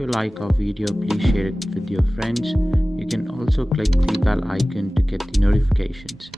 you like our video, please share it with your friends. You can also click the bell icon to get the notifications.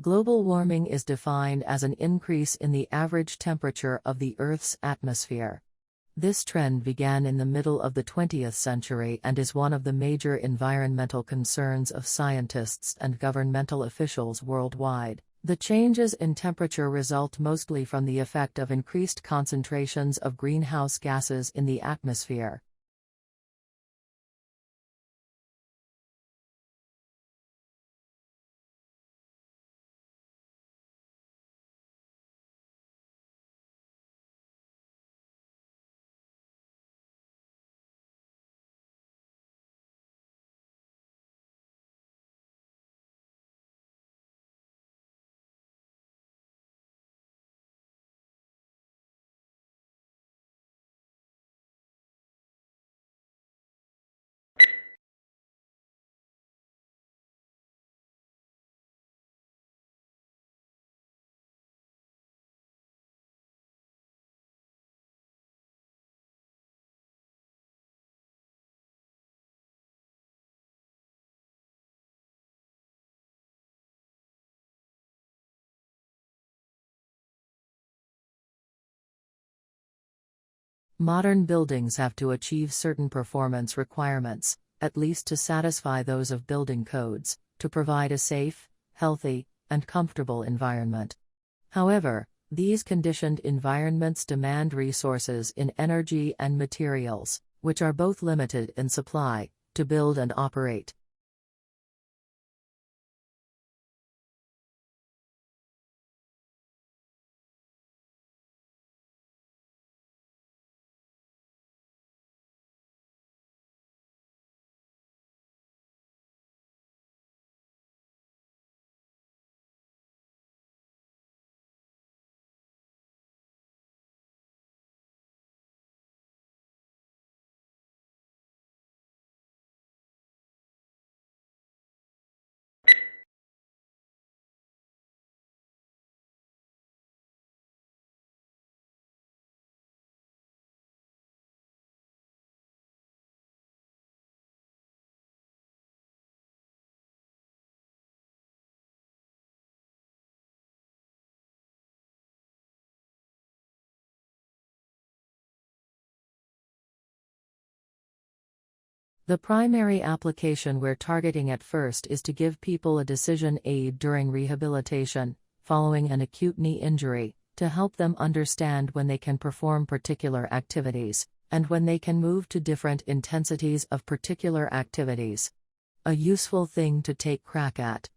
Global warming is defined as an increase in the average temperature of the Earth's atmosphere. This trend began in the middle of the 20th century and is one of the major environmental concerns of scientists and governmental officials worldwide. The changes in temperature result mostly from the effect of increased concentrations of greenhouse gases in the atmosphere. Modern buildings have to achieve certain performance requirements, at least to satisfy those of building codes, to provide a safe, healthy, and comfortable environment. However, these conditioned environments demand resources in energy and materials, which are both limited in supply, to build and operate. The primary application we're targeting at first is to give people a decision aid during rehabilitation, following an acute knee injury, to help them understand when they can perform particular activities, and when they can move to different intensities of particular activities. A useful thing to take crack at.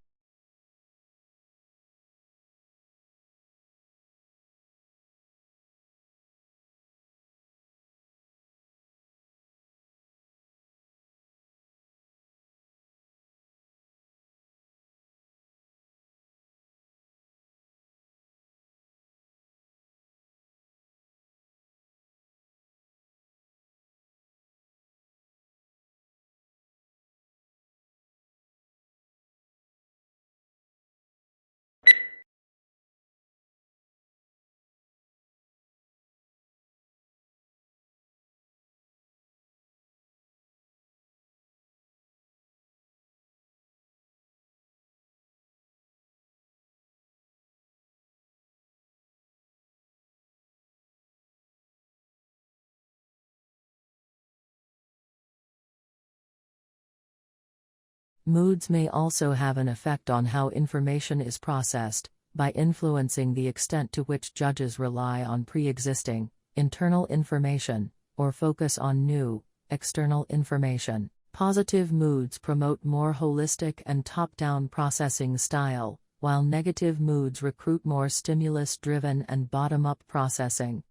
Moods may also have an effect on how information is processed, by influencing the extent to which judges rely on pre-existing, internal information, or focus on new, external information. Positive moods promote more holistic and top-down processing style, while negative moods recruit more stimulus-driven and bottom-up processing.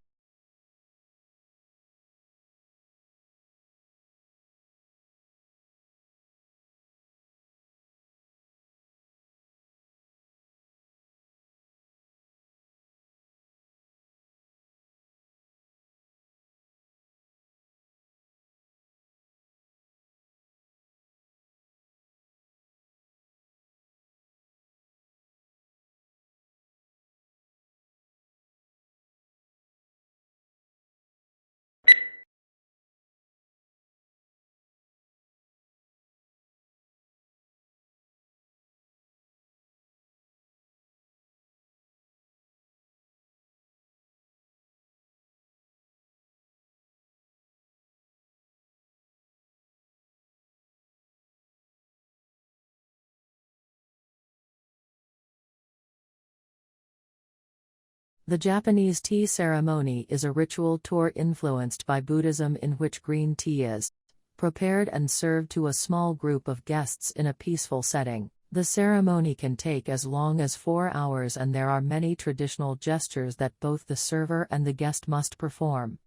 The Japanese tea ceremony is a ritual tour influenced by Buddhism in which green tea is prepared and served to a small group of guests in a peaceful setting. The ceremony can take as long as 4 hours, and there are many traditional gestures that both the server and the guest must perform.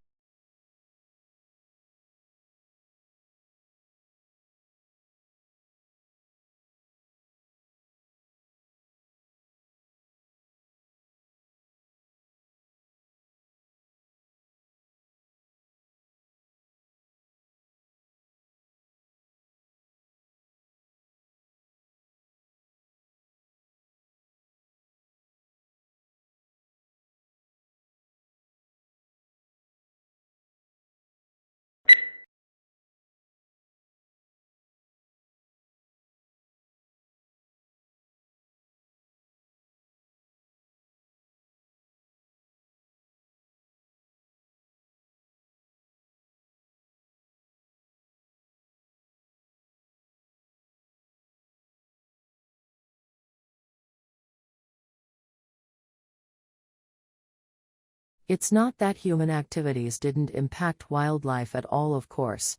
It's not that human activities didn't impact wildlife at all, of course.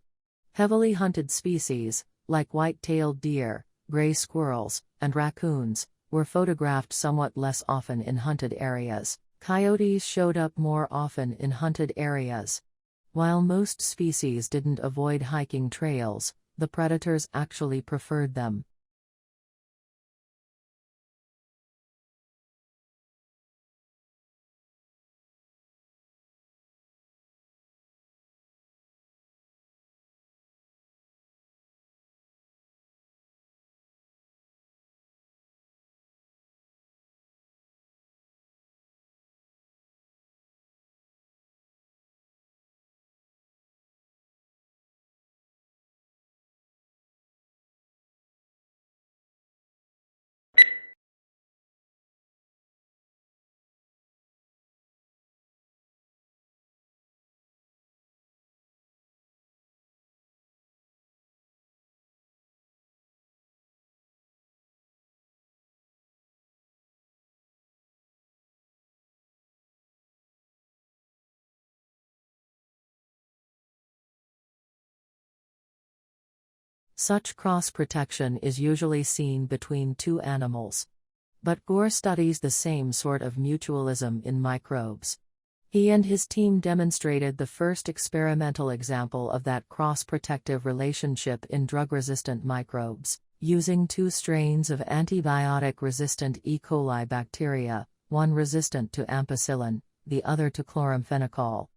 Heavily hunted species, like white-tailed deer, gray squirrels, and raccoons, were photographed somewhat less often in hunted areas. Coyotes showed up more often in hunted areas. While most species didn't avoid hiking trails, the predators actually preferred them. Such cross-protection is usually seen between two animals. But Gore studies the same sort of mutualism in microbes. He and his team demonstrated the first experimental example of that cross-protective relationship in drug-resistant microbes, using 2 strains of antibiotic-resistant E. coli bacteria, one resistant to ampicillin, the other to chloramphenicol.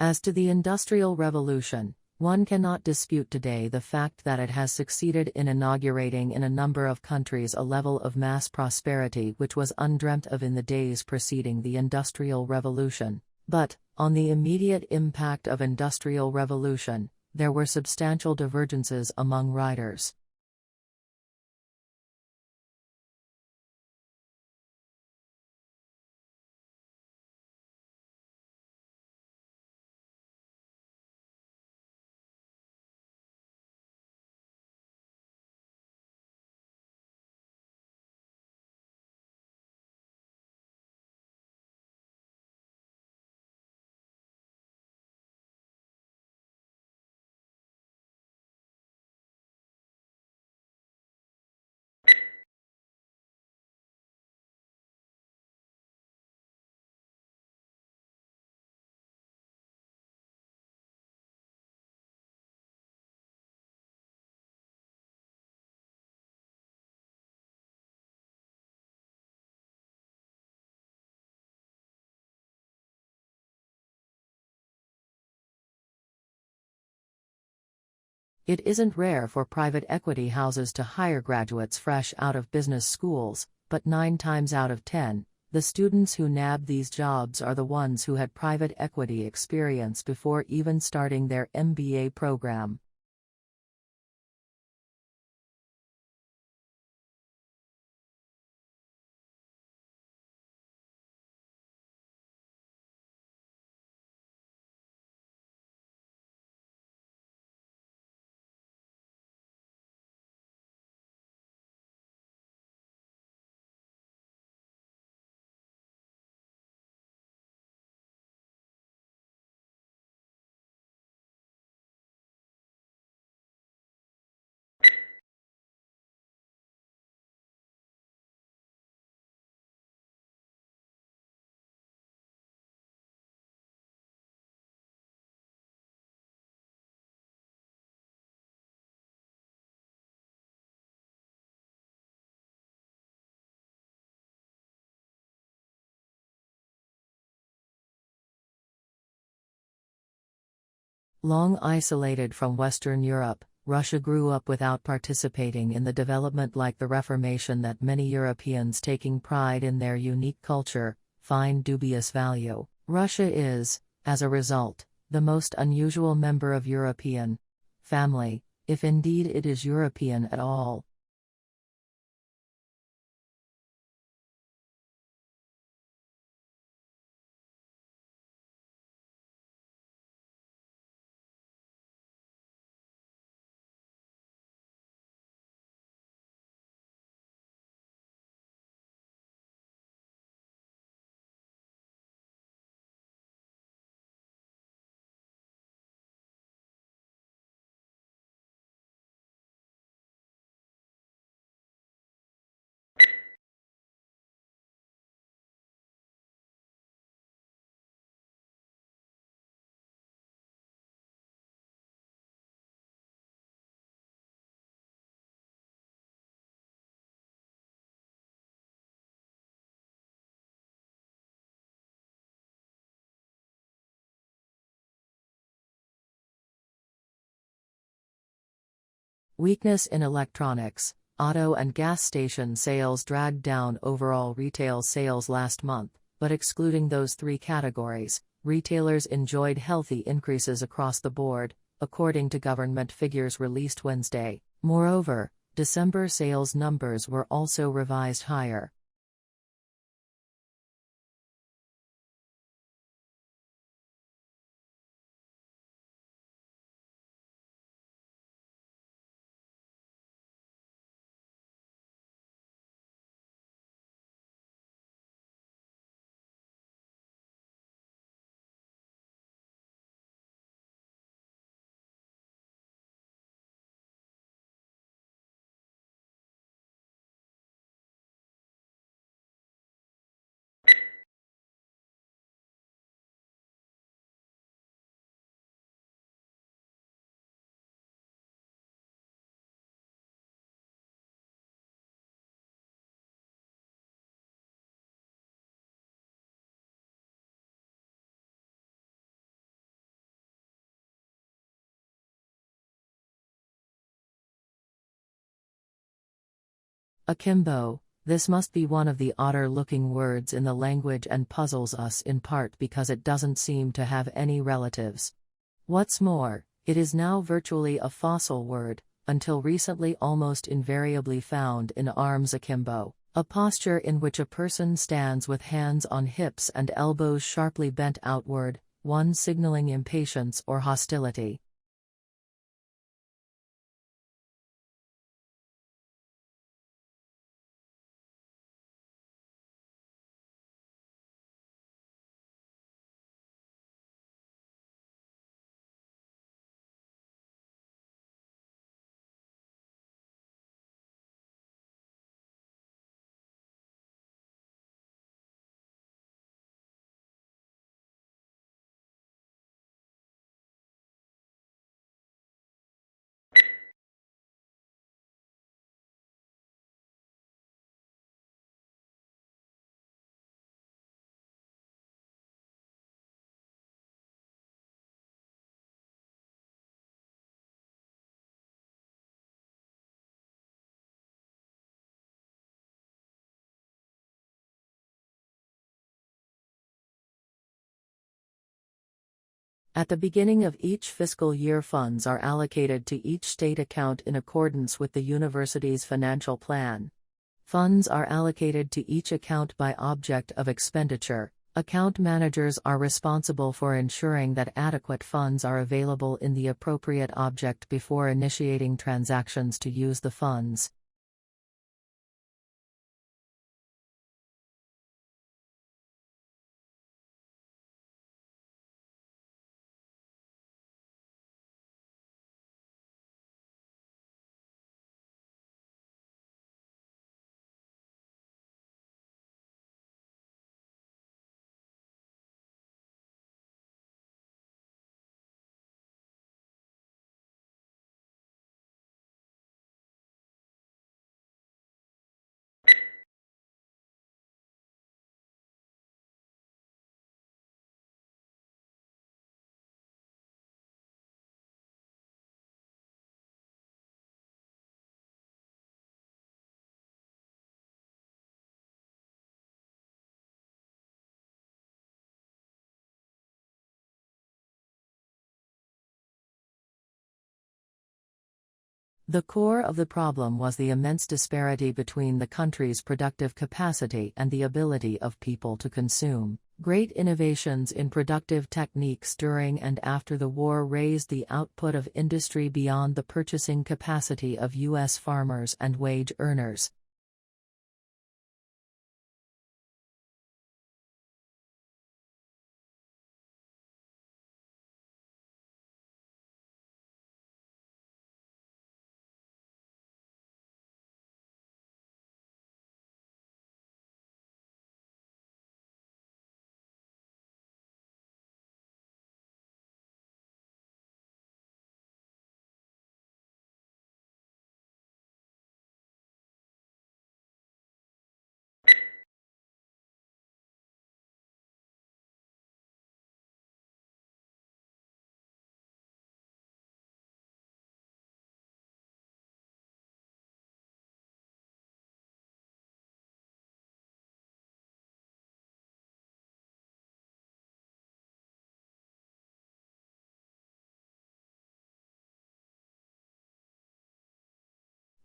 As to the Industrial Revolution, one cannot dispute today the fact that it has succeeded in inaugurating in a number of countries a level of mass prosperity which was undreamt of in the days preceding the Industrial Revolution. But, on the immediate impact of Industrial Revolution, there were substantial divergences among writers. It isn't rare for private equity houses to hire graduates fresh out of business schools, but 9 times out of 10, the students who nab these jobs are the ones who had private equity experience before even starting their MBA program. Long isolated from Western Europe, Russia grew up without participating in the development like the Reformation that many Europeans taking pride in their unique culture, find dubious value. Russia is, as a result, the most unusual member of European family, if indeed it is European at all. Weakness in electronics, auto and gas station sales dragged down overall retail sales last month, but excluding those 3 categories, retailers enjoyed healthy increases across the board, according to government figures released Wednesday. Moreover, December sales numbers were also revised higher. Akimbo, this must be one of the odder-looking words in the language and puzzles us in part because it doesn't seem to have any relatives. What's more, it is now virtually a fossil word, until recently almost invariably found in arms akimbo, a posture in which a person stands with hands on hips and elbows sharply bent outward, one signaling impatience or hostility. At the beginning of each fiscal year, funds are allocated to each state account in accordance with the university's financial plan. Funds are allocated to each account by object of expenditure. Account managers are responsible for ensuring that adequate funds are available in the appropriate object before initiating transactions to use the funds. The core of the problem was the immense disparity between the country's productive capacity and the ability of people to consume. Great innovations in productive techniques during and after the war raised the output of industry beyond the purchasing capacity of U.S. farmers and wage earners.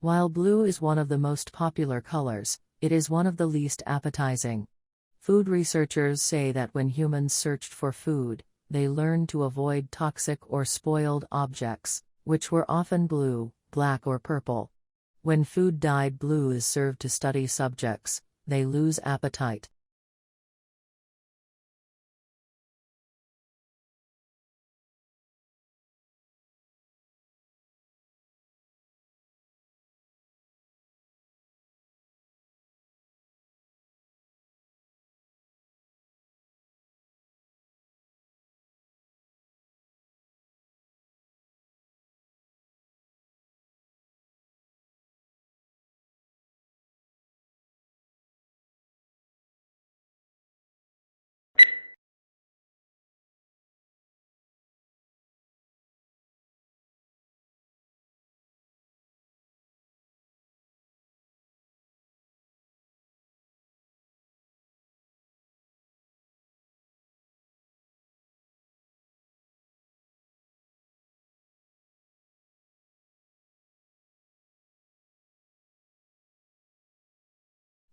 While blue is one of the most popular colors, it is one of the least appetizing. Food researchers say that when humans searched for food, they learned to avoid toxic or spoiled objects, which were often blue, black or purple. When food dyed blue is served to study subjects, they lose appetite.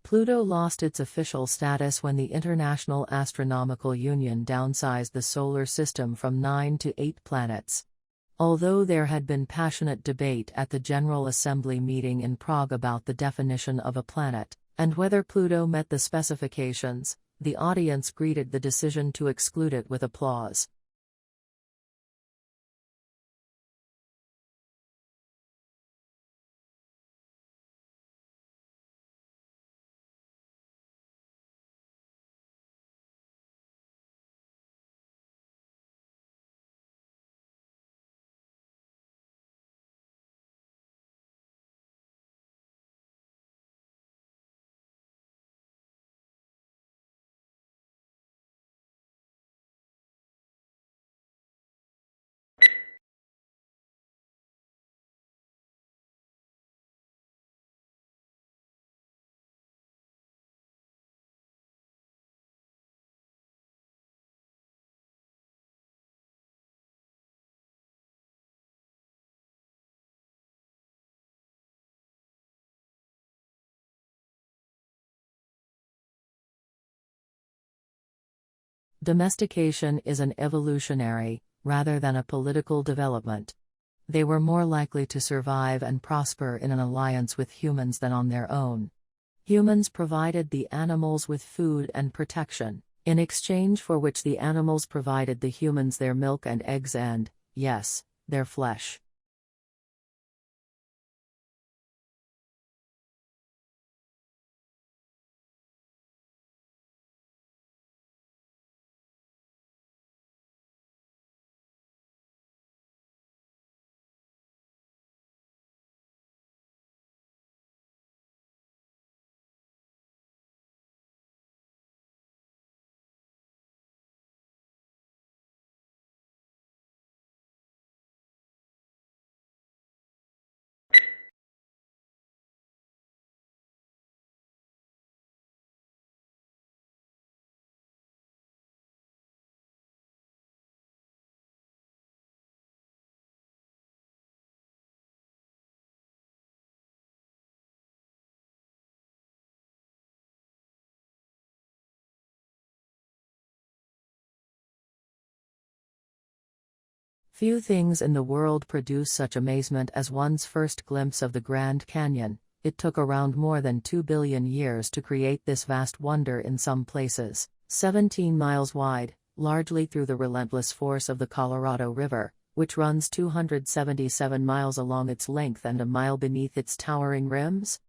Pluto lost its official status when the International Astronomical Union downsized the solar system from 9 to 8 planets. Although there had been passionate debate at the General Assembly meeting in Prague about the definition of a planet, and whether Pluto met the specifications, the audience greeted the decision to exclude it with applause. Domestication is an evolutionary, rather than a political development. They were more likely to survive and prosper in an alliance with humans than on their own. Humans provided the animals with food and protection, in exchange for which the animals provided the humans their milk and eggs and, yes, their flesh. Few things in the world produce such amazement as one's first glimpse of the Grand Canyon. It took around more than 2 billion years to create this vast wonder in some places, 17 miles wide, largely through the relentless force of the Colorado River, which runs 277 miles along its length and a mile beneath its towering rims.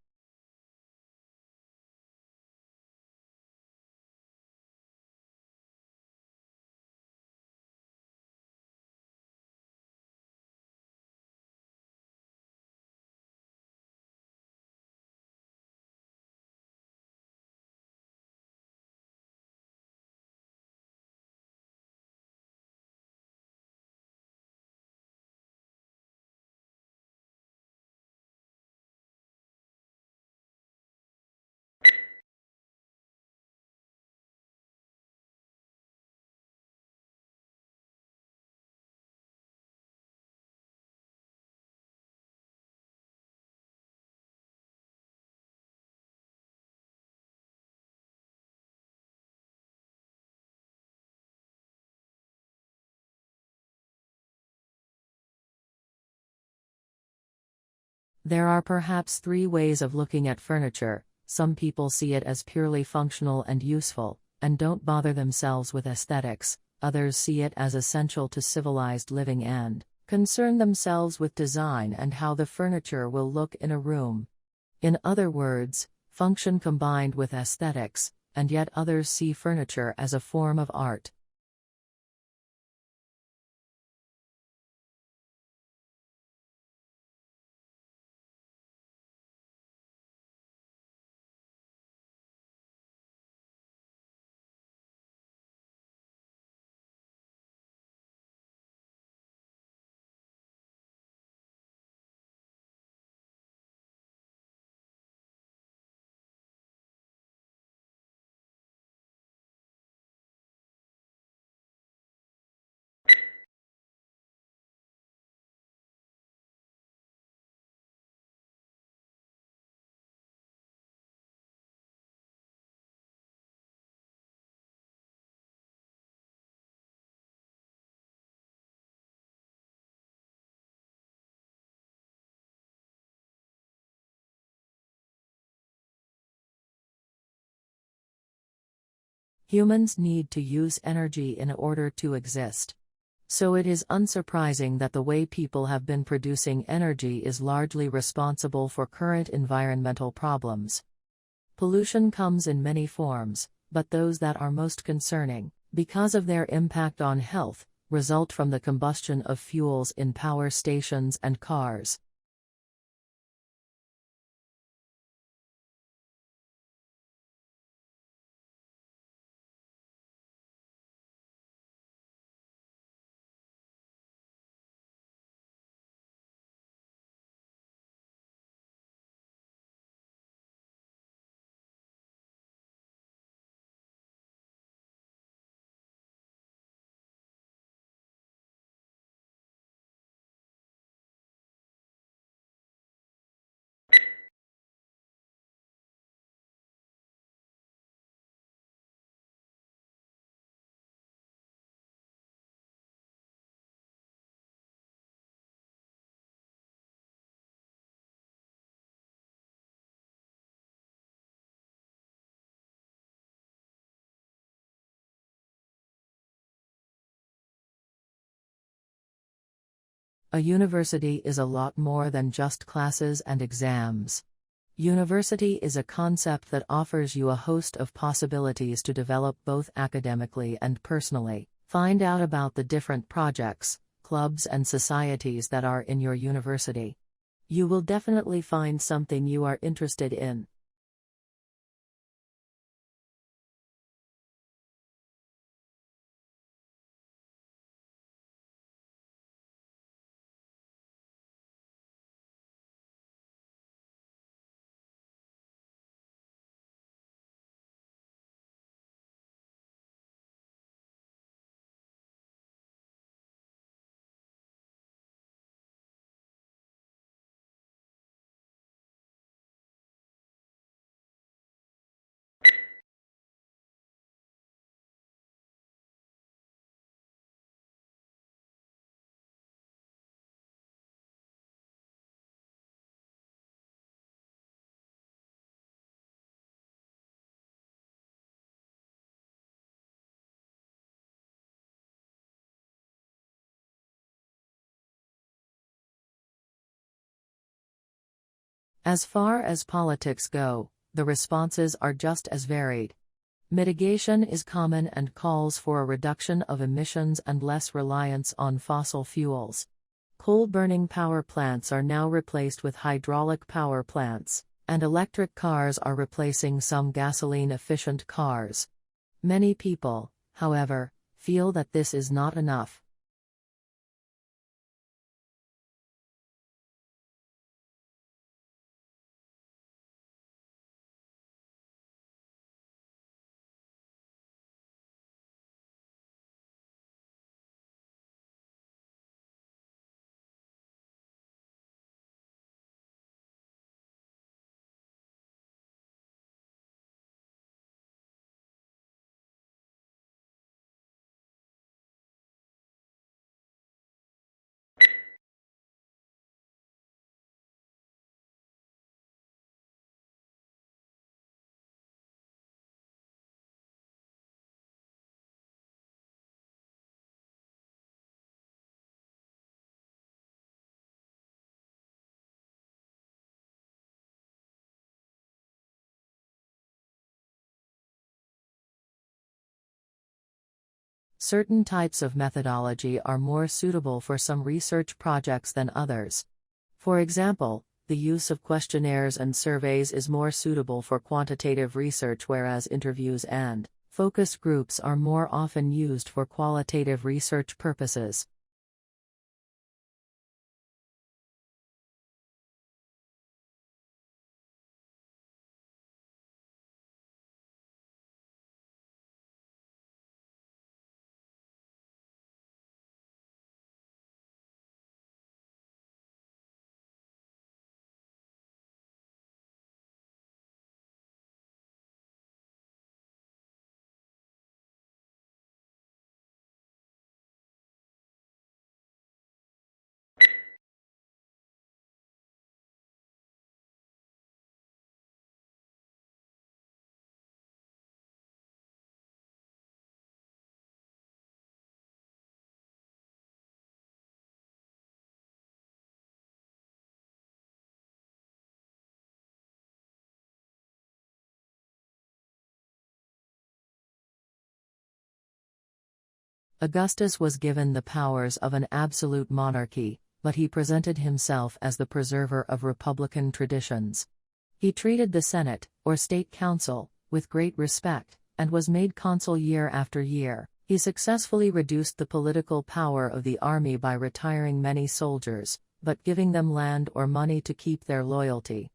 There are perhaps 3 ways of looking at furniture. Some people see it as purely functional and useful, and don't bother themselves with aesthetics. Others see it as essential to civilized living and concern themselves with design and how the furniture will look in a room. In other words, function combined with aesthetics, and yet others see furniture as a form of art. Humans need to use energy in order to exist. So it is unsurprising that the way people have been producing energy is largely responsible for current environmental problems. Pollution comes in many forms, but those that are most concerning, because of their impact on health, result from the combustion of fuels in power stations and cars. A university is a lot more than just classes and exams. University is a concept that offers you a host of possibilities to develop both academically and personally. Find out about the different projects, clubs and societies that are in your university. You will definitely find something you are interested in. As far as politics go, the responses are just as varied. Mitigation is common and calls for a reduction of emissions and less reliance on fossil fuels. Coal-burning power plants are now replaced with hydraulic power plants, and electric cars are replacing some gasoline-efficient cars. Many people, however, feel that this is not enough. Certain types of methodology are more suitable for some research projects than others. For example, the use of questionnaires and surveys is more suitable for quantitative research, whereas interviews and focus groups are more often used for qualitative research purposes. Augustus was given the powers of an absolute monarchy, but he presented himself as the preserver of republican traditions. He treated the Senate, or State Council, with great respect, and was made consul year after year. He successfully reduced the political power of the army by retiring many soldiers, but giving them land or money to keep their loyalty.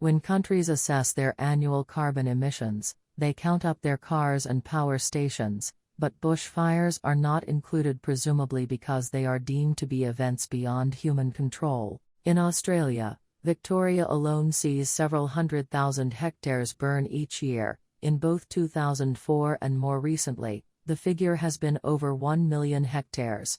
When countries assess their annual carbon emissions, they count up their cars and power stations, but bushfires are not included, presumably because they are deemed to be events beyond human control. In Australia, Victoria alone sees several 100,000 hectares burn each year. In both 2004 and more recently, the figure has been over 1 million hectares.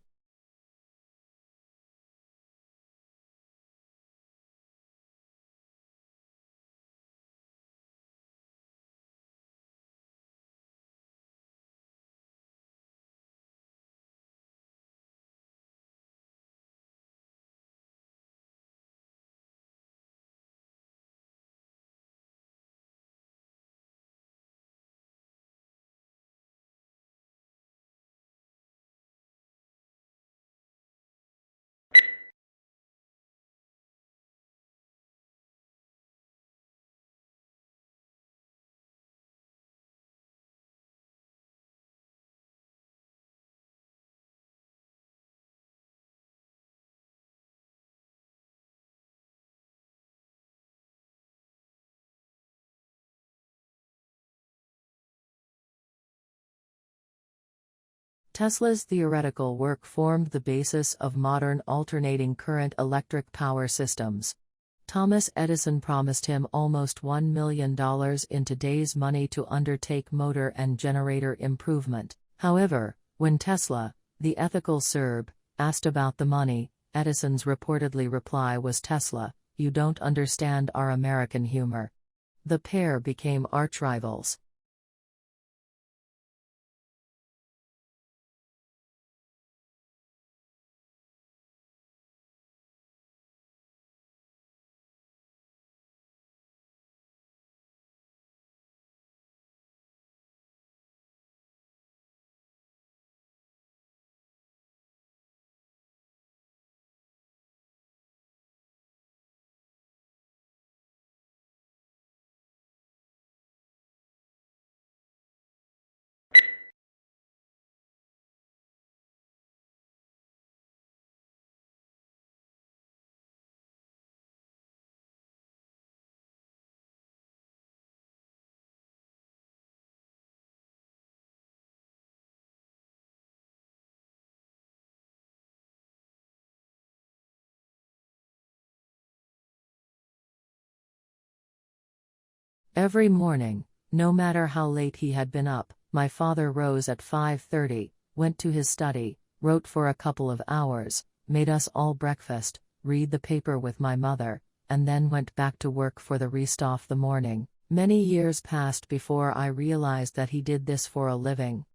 Tesla's theoretical work formed the basis of modern alternating current electric power systems. Thomas Edison promised him almost $1 million in today's money to undertake motor and generator improvement. However, when Tesla, the ethical Serb, asked about the money, Edison's reportedly reply was, "Tesla, you don't understand our American humor." The pair became arch-rivals. Every morning, no matter how late he had been up, my father rose at 5:30, went to his study, wrote for a couple of hours, made us all breakfast, read the paper with my mother, and then went back to work for the rest of the morning. Many years passed before I realized that he did this for a living.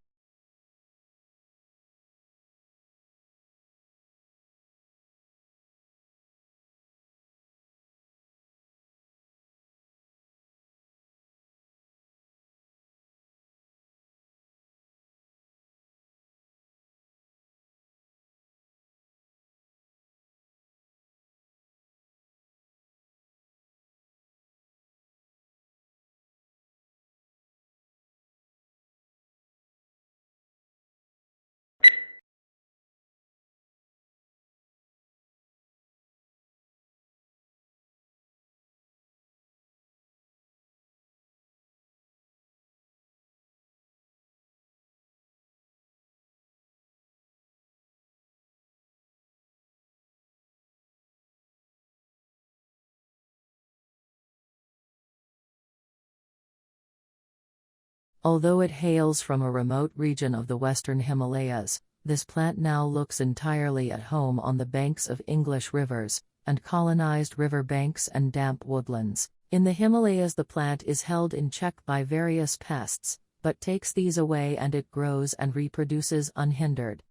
Although it hails from a remote region of the western Himalayas, this plant now looks entirely at home on the banks of English rivers, and colonized river banks and damp woodlands. In the Himalayas, the plant is held in check by various pests, but takes these away and it grows and reproduces unhindered.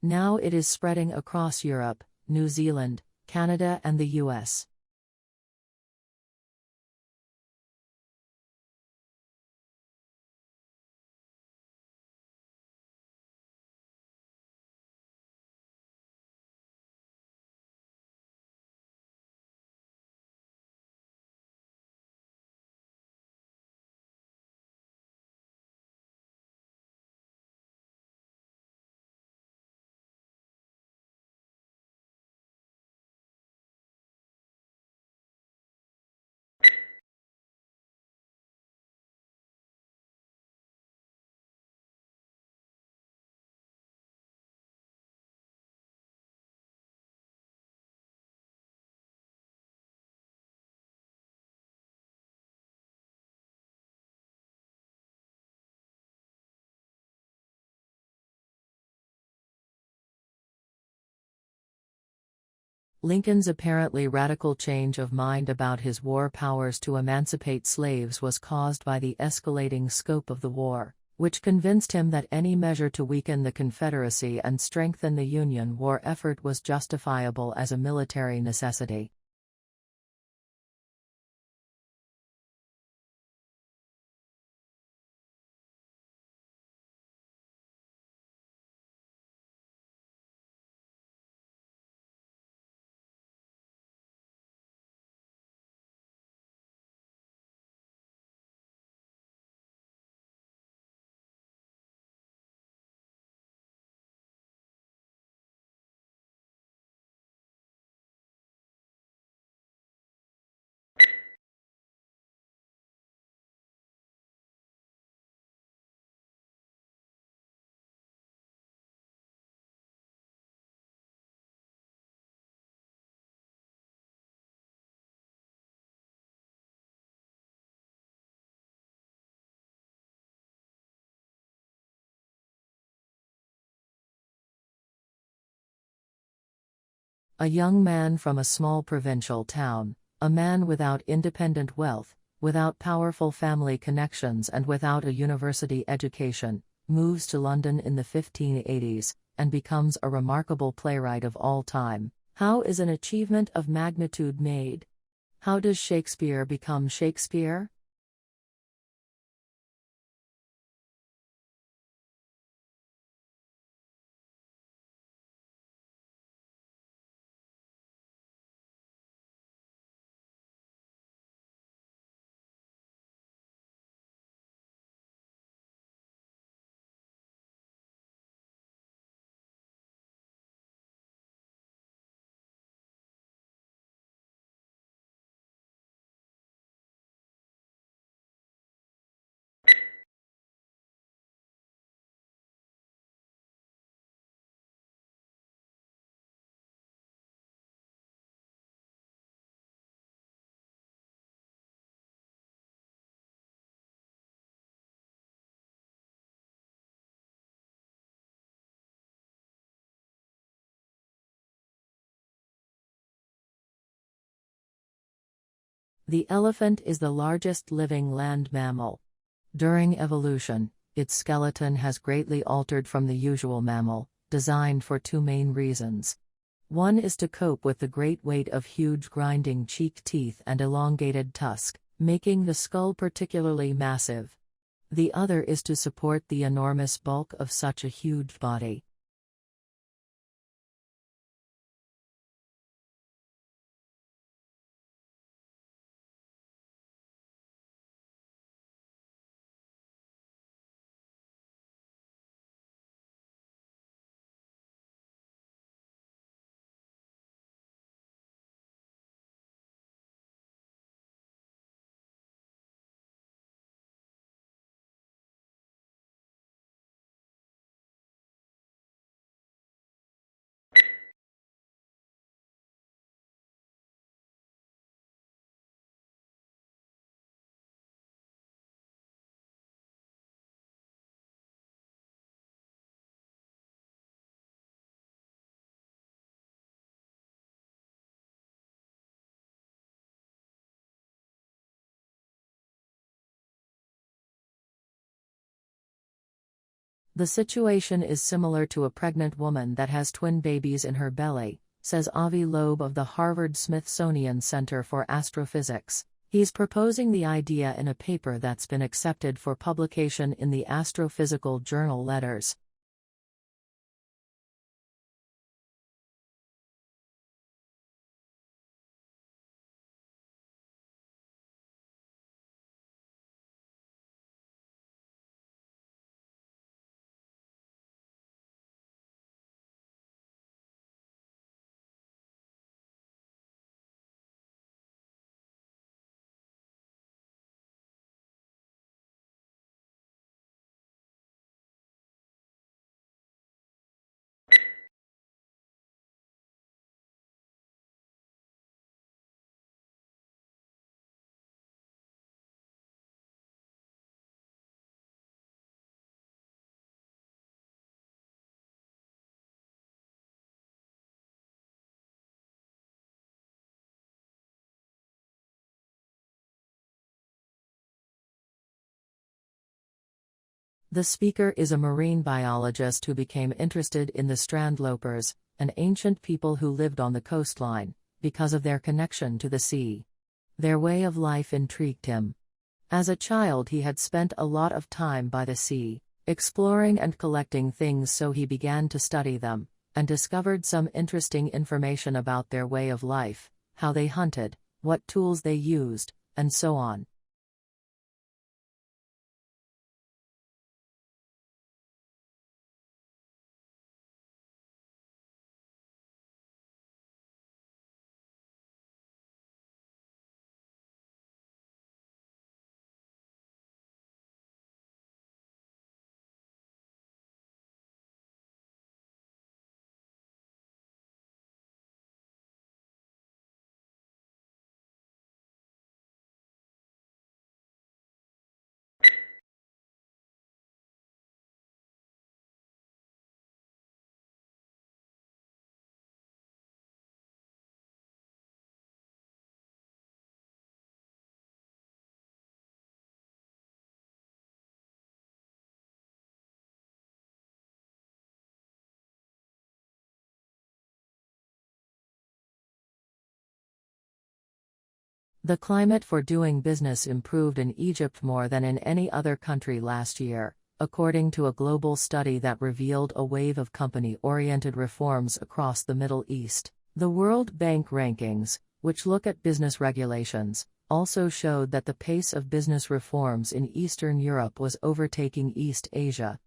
Now it is spreading across Europe, New Zealand, Canada, and the US. Lincoln's apparently radical change of mind about his war powers to emancipate slaves was caused by the escalating scope of the war, which convinced him that any measure to weaken the Confederacy and strengthen the Union war effort was justifiable as a military necessity. A young man from a small provincial town, a man without independent wealth, without powerful family connections and without a university education, moves to London in the 1580s, and becomes a remarkable playwright of all time. How is an achievement of magnitude made? How does Shakespeare become Shakespeare? The elephant is the largest living land mammal. During evolution, its skeleton has greatly altered from the usual mammal, designed for two main reasons. One is to cope with the great weight of huge grinding cheek teeth and elongated tusk, making the skull particularly massive. The other is to support the enormous bulk of such a huge body. The situation is similar to a pregnant woman that has twin babies in her belly, says Avi Loeb of the Harvard-Smithsonian Center for Astrophysics. He's proposing the idea in a paper that's been accepted for publication in the Astrophysical Journal Letters. The speaker is a marine biologist who became interested in the strandlopers, an ancient people who lived on the coastline, because of their connection to the sea. Their way of life intrigued him. As a child, he had spent a lot of time by the sea, exploring and collecting things, so he began to study them, and discovered some interesting information about their way of life, how they hunted, what tools they used, and so on. The climate for doing business improved in Egypt more than in any other country last year, according to a global study that revealed a wave of company-oriented reforms across the Middle East. The World Bank rankings, which look at business regulations, also showed that the pace of business reforms in Eastern Europe was overtaking East Asia.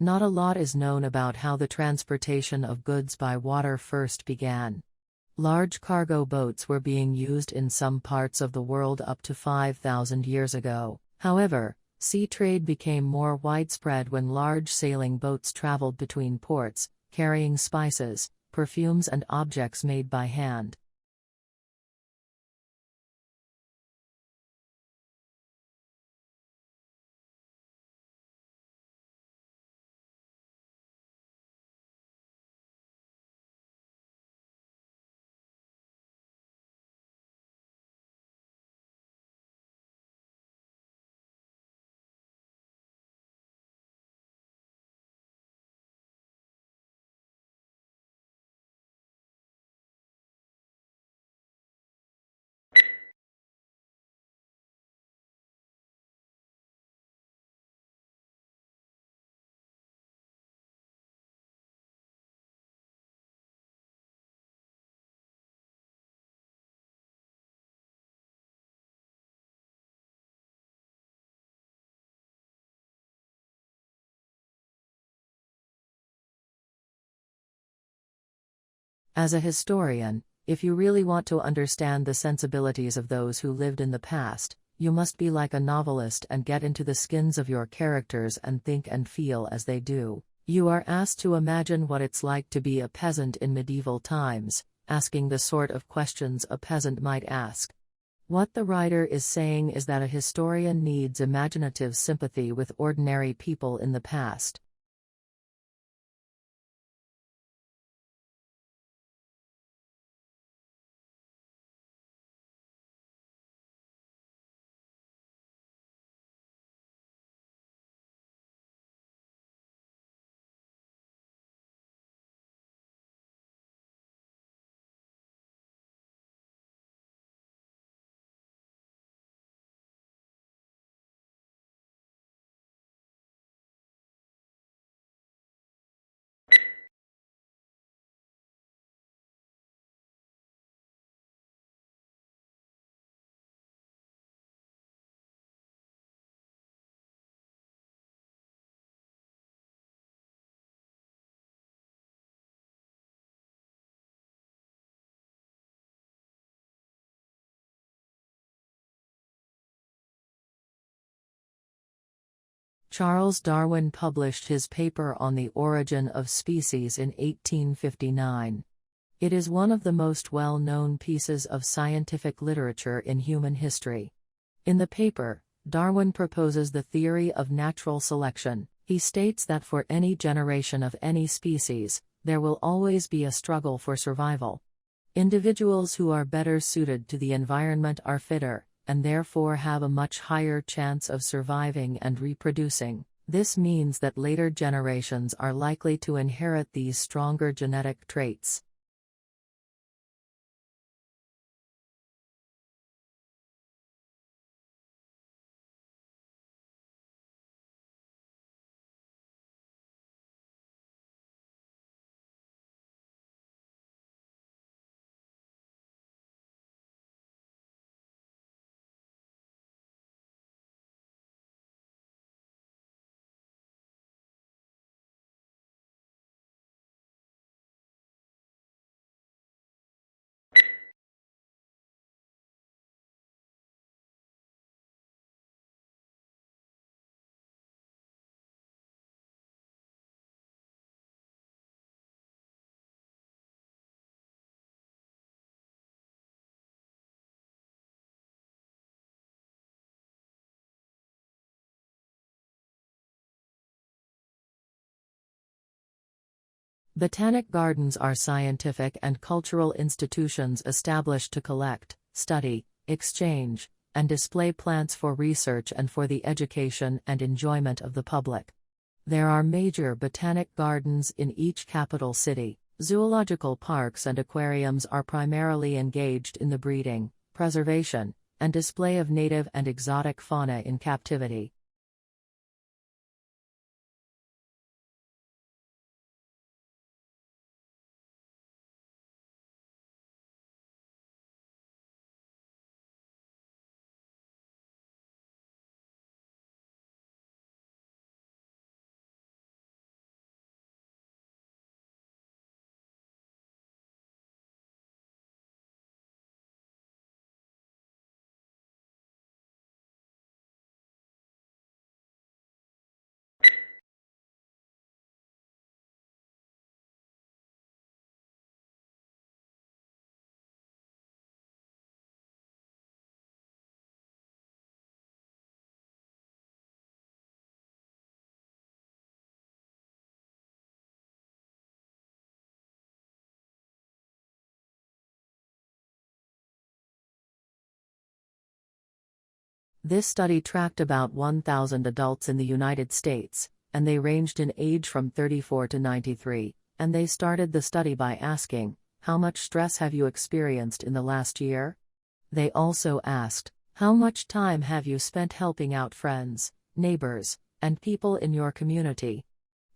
Not a lot is known about how the transportation of goods by water first began. Large cargo boats were being used in some parts of the world up to 5,000 years ago. However, sea trade became more widespread when large sailing boats traveled between ports, carrying spices, perfumes, and objects made by hand. As a historian, if you really want to understand the sensibilities of those who lived in the past, you must be like a novelist and get into the skins of your characters and think and feel as they do. You are asked to imagine what it's like to be a peasant in medieval times, asking the sort of questions a peasant might ask. What the writer is saying is that a historian needs imaginative sympathy with ordinary people in the past. Charles Darwin published his paper on the origin of species in 1859. It is one of the most well-known pieces of scientific literature in human history. In the paper, Darwin proposes the theory of natural selection. He states that for any generation of any species, there will always be a struggle for survival. Individuals who are better suited to the environment are fitter, and therefore have a much higher chance of surviving and reproducing. This means that later generations are likely to inherit these stronger genetic traits. Botanic gardens are scientific and cultural institutions established to collect, study, exchange, and display plants for research and for the education and enjoyment of the public. There are major botanic gardens in each capital city. Zoological parks and aquariums are primarily engaged in the breeding, preservation, and display of native and exotic fauna in captivity. This study tracked about 1,000 adults in the United States, and they ranged in age from 34 to 93, and they started the study by asking, "How much stress have you experienced in the last year?" They also asked, "How much time have you spent helping out friends, neighbors, and people in your community?"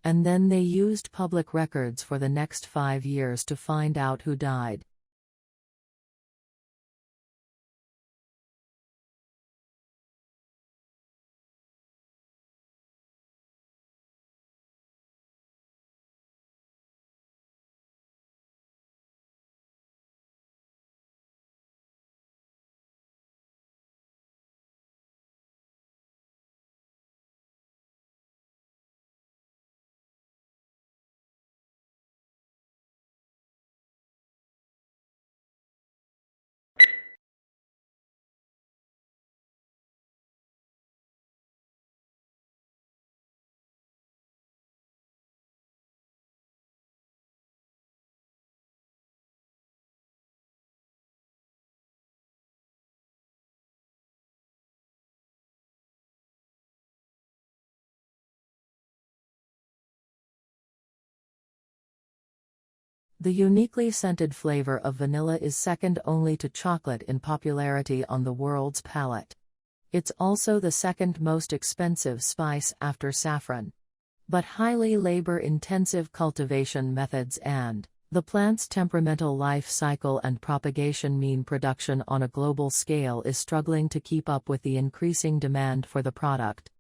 And then they used public records for the next 5 years to find out who died. The uniquely scented flavor of vanilla is second only to chocolate in popularity on the world's palate. It's also the second most expensive spice after saffron. But highly labor-intensive cultivation methods and the plant's temperamental life cycle and propagation mean production on a global scale is struggling to keep up with the increasing demand for the product.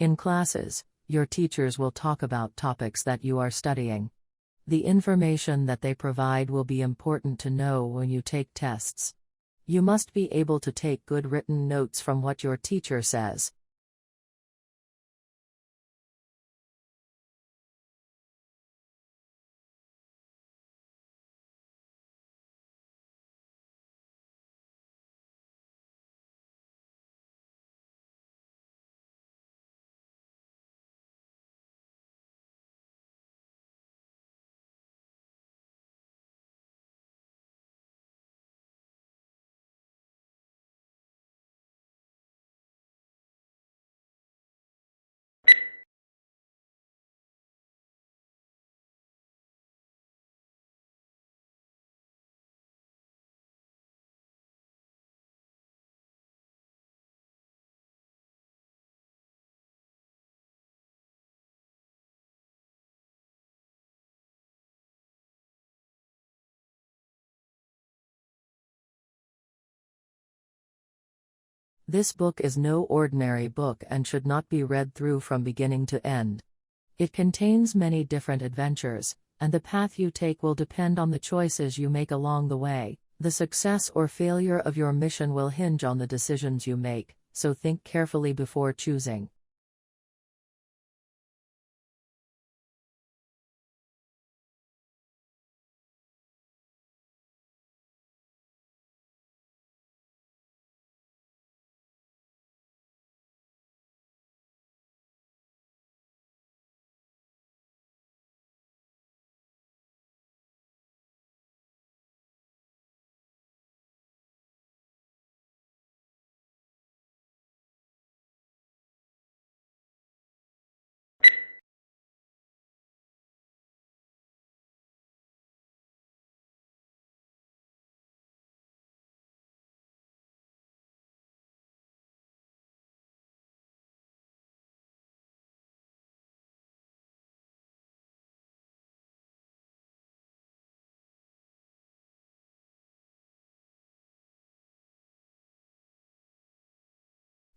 In classes, your teachers will talk about topics that you are studying. The information that they provide will be important to know when you take tests. You must be able to take good written notes from what your teacher says. This book is no ordinary book and should not be read through from beginning to end. It contains many different adventures, and the path you take will depend on the choices you make along the way. The success or failure of your mission will hinge on the decisions you make, so think carefully before choosing.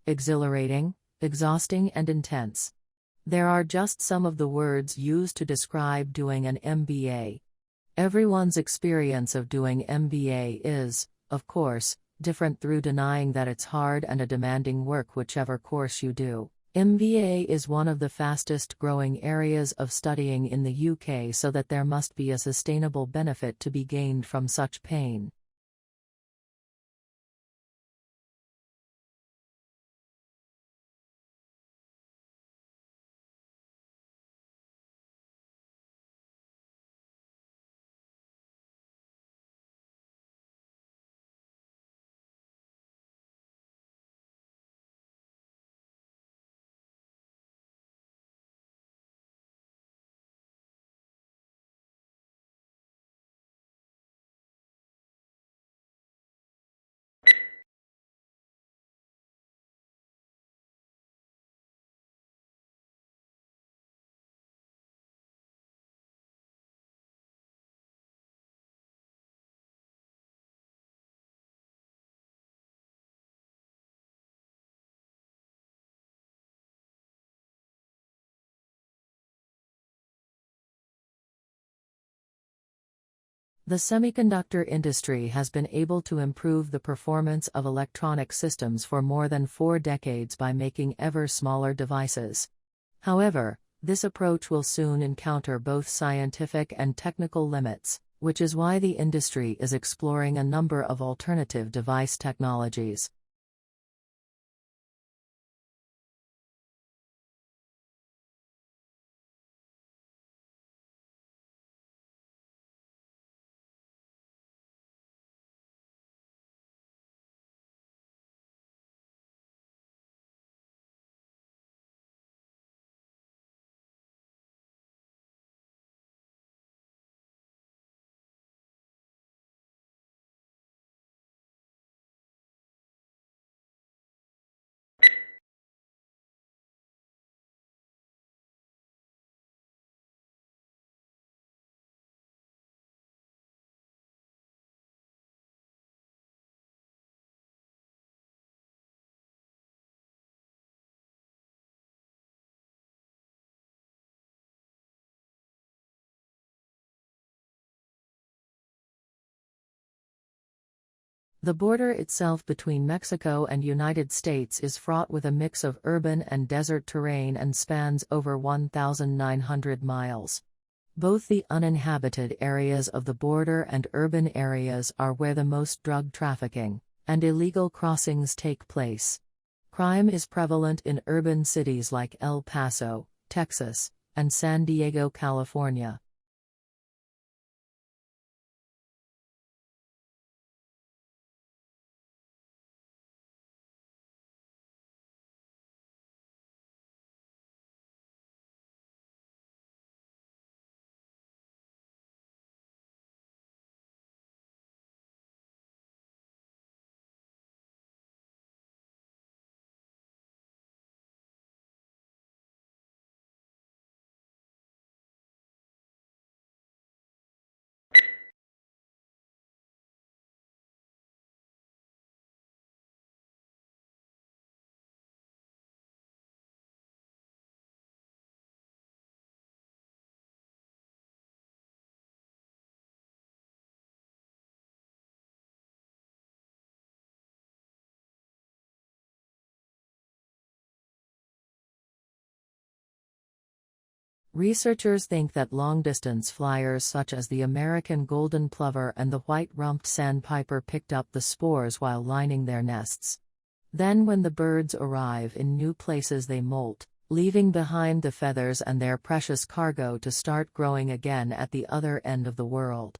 Exhilarating, exhausting and intense. There are just some of the words used to describe doing an MBA. Everyone's experience of doing MBA is, of course, different through denying that it's hard and a demanding work whichever course you do. MBA is one of the fastest growing areas of studying in the UK, so that there must be a sustainable benefit to be gained from such pain. The semiconductor industry has been able to improve the performance of electronic systems for more than 4 decades by making ever smaller devices. However, this approach will soon encounter both scientific and technical limits, which is why the industry is exploring a number of alternative device technologies. The border itself between Mexico and United States is fraught with a mix of urban and desert terrain and spans over 1,900 miles. Both the uninhabited areas of the border and urban areas are where the most drug trafficking and illegal crossings take place. Crime is prevalent in urban cities like El Paso, Texas, and San Diego, California. Researchers think that long-distance flyers such as the American golden plover and the white-rumped sandpiper picked up the spores while lining their nests. Then when the birds arrive in new places they molt, leaving behind the feathers and their precious cargo to start growing again at the other end of the world.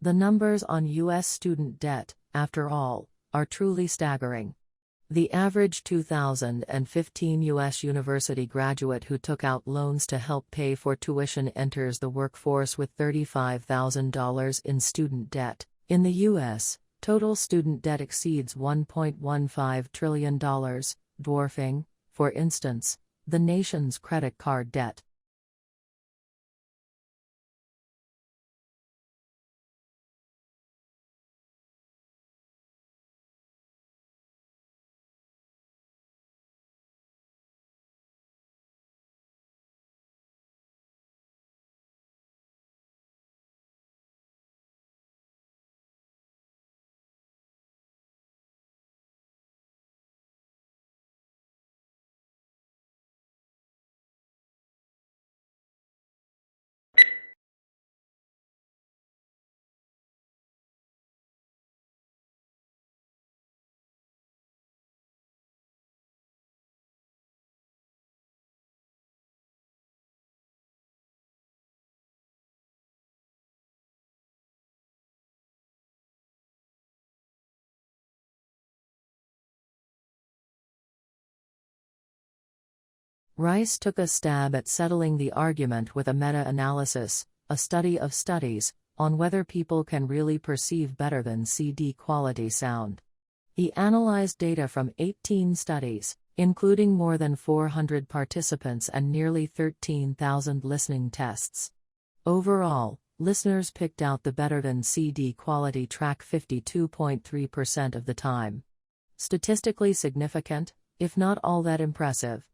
The numbers on U.S. student debt, after all, are truly staggering. The average 2015 U.S. university graduate who took out loans to help pay for tuition enters the workforce with $35,000 in student debt. In the U.S., total student debt exceeds $1.15 trillion, dwarfing, for instance, the nation's credit card debt. Rice took a stab at settling the argument with a meta-analysis, a study of studies, on whether people can really perceive better than CD quality sound. He analyzed data from 18 studies, including more than 400 participants and nearly 13,000 listening tests. Overall, listeners picked out the better than CD quality track 52.3% of the time. Statistically significant, if not all that impressive.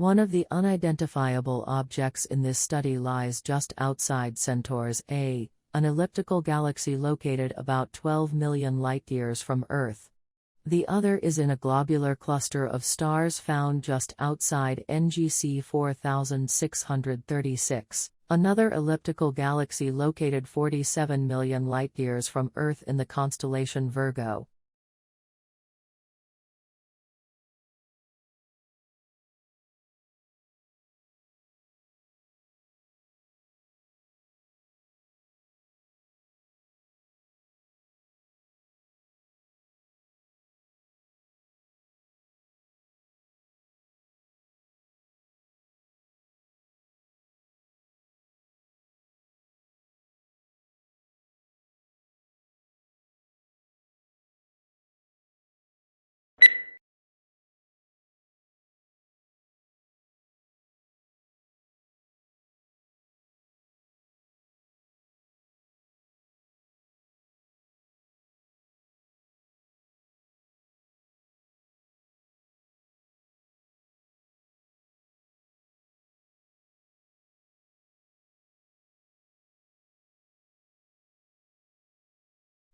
One of the unidentifiable objects in this study lies just outside Centaurus A, an elliptical galaxy located about 12 million light-years from Earth. The other is in a globular cluster of stars found just outside NGC 4636, another elliptical galaxy located 47 million light-years from Earth in the constellation Virgo.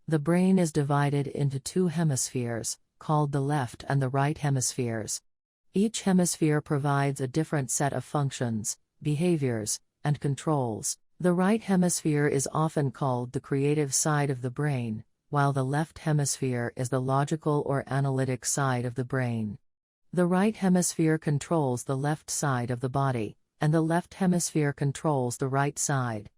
The brain is divided into two hemispheres, called the left and the right hemispheres. Each hemisphere provides a different set of functions, behaviors, and controls. The right hemisphere is often called the creative side of the brain, while the left hemisphere is the logical or analytic side of the brain. The right hemisphere controls the left side of the body, and the left hemisphere controls the right side.